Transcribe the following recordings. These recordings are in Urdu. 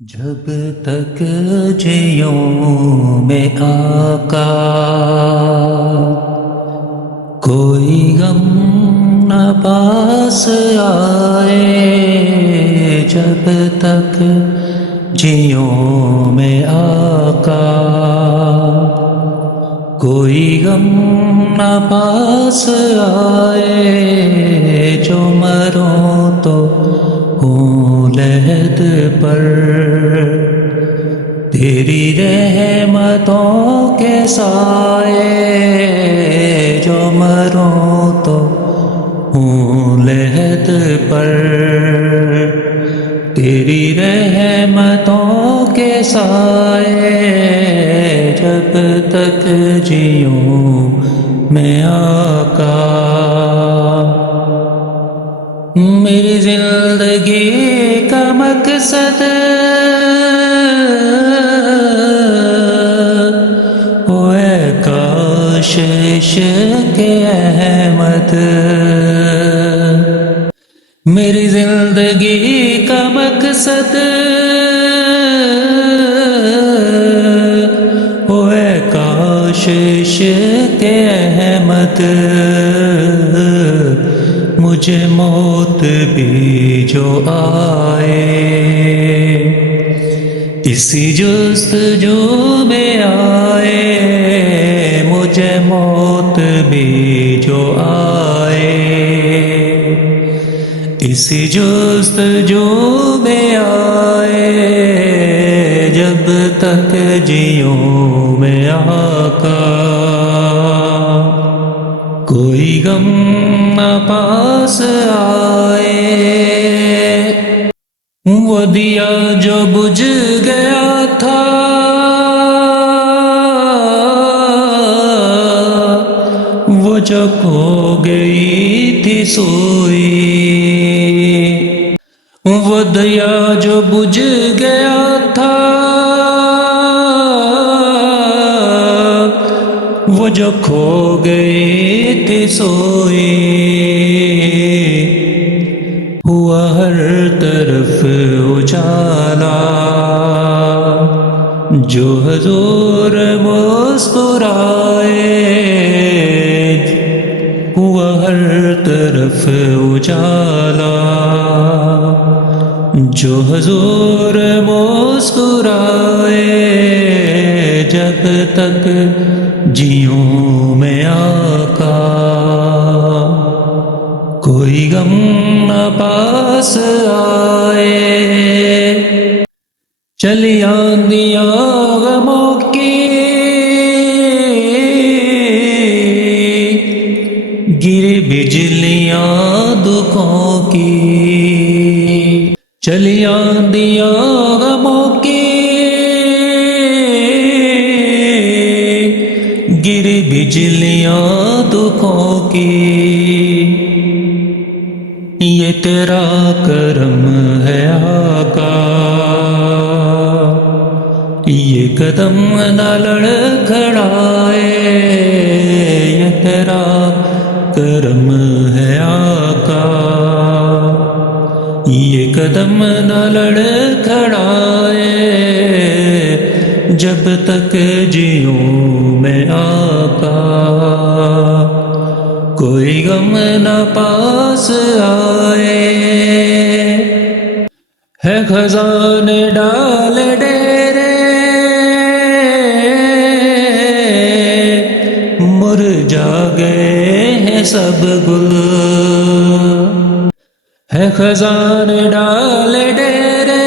جب تک جیوں میں آقا کوئی غم نہ پاس آئے، جب تک جیوں میں آقا کوئی غم نہ پاس آئے، جو مروں تو ہوں لحد پر تیری رحمتوں کے سائے، جو مروں تو ہوں لحد پر تیری رحمتوں کے سائے، جب تک جیوں میں آقا میری زندگی کا مقصد ہوئے کاش عشق احمد، میری زندگی کا مقصد ہوئے کاش عشق احمد، مجھے موت بھی جو آئے اسی جستجو میں آئے، مجھے موت بھی جو آئے اسی جستجو میں آئے، جب تک جیوں میں آقا کوئی غم نہ پاس آئے، وہ دیا جو بجھ گیا تھا وہ جو کھو گئی تھی سوئی، وہ دیا جو بجھ گیا تھا وہ جو کھو گئی تھی سوئی، ہوا ہر طرف اجالا جو حضور مسکرائے، ہوا ہر طرف اجالا جو حضور مسکرائے، جب تک جیوں میں آقا کوئی غم نہ پاس آئے، چلی آندیاں غموں کی گری بجلیاں دکھوں کی، چلی آندیاں غموں کی گری بجلیاں دکھوں کی، یہ تیرا کرم ہے آقا، یہ قدم نہ لڑکھڑائے، یہ تیرا کرم ہے آقا، یہ قدم نہ لڑکھڑائے، جب تک جیوں میں آقا کوئی غم نہ پاس آئے، ہے خزانے ڈال ڈیرے مرجھا گئے ہیں سب گل، ہے خزانے ڈال ڈیرے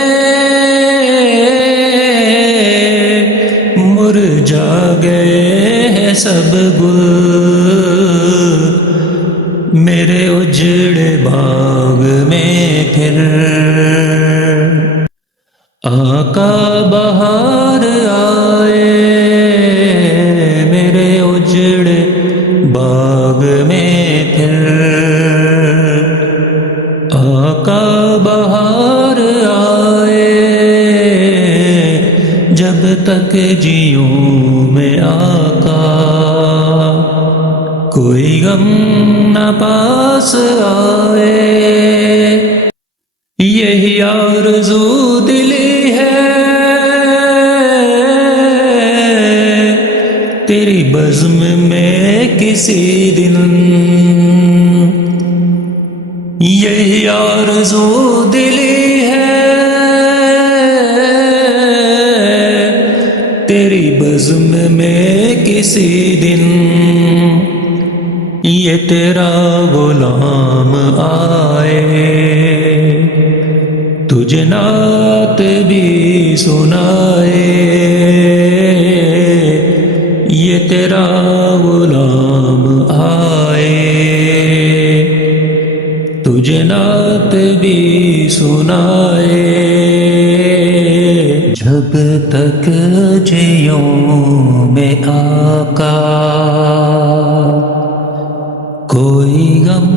مرجھا گئے ہیں سب گل، میرے اجڑے باغ میں پھر آقا بہار آئے، میرے اجڑے باغ میں پھر آقا بہار آئے، جب تک جیوں میں آقا کوئی غم نہ پاس آئے، یہی آرزو دلی ہے بزم میں کسی دن یہی آرزو دلی ہے، تیری بزم میں کسی دن یہ تیرا غلام آئے، تجھے نعت بھی سنائے، یہ تیرا غلام آئے، تجھے نعت بھی سنائے۔ جب تک جیوں میں آقا کوئی غم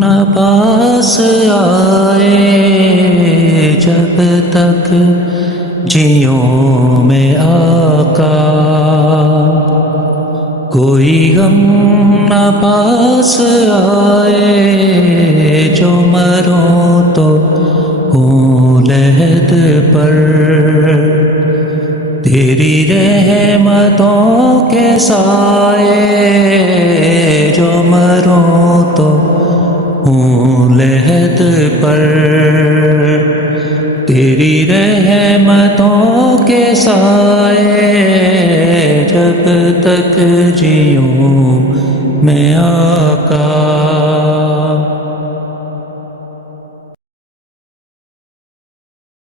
نہ پاس آئے، جب تک جیوں میں آقا کوئی غم نہ پاس آئے، جو مروں تو ہوں لحد پر تیری رحمتوں کے سائے، جو مروں تو ہوں لحد پر تیری رحمتوں کے سائے، جب تک جیوں میں آقا۔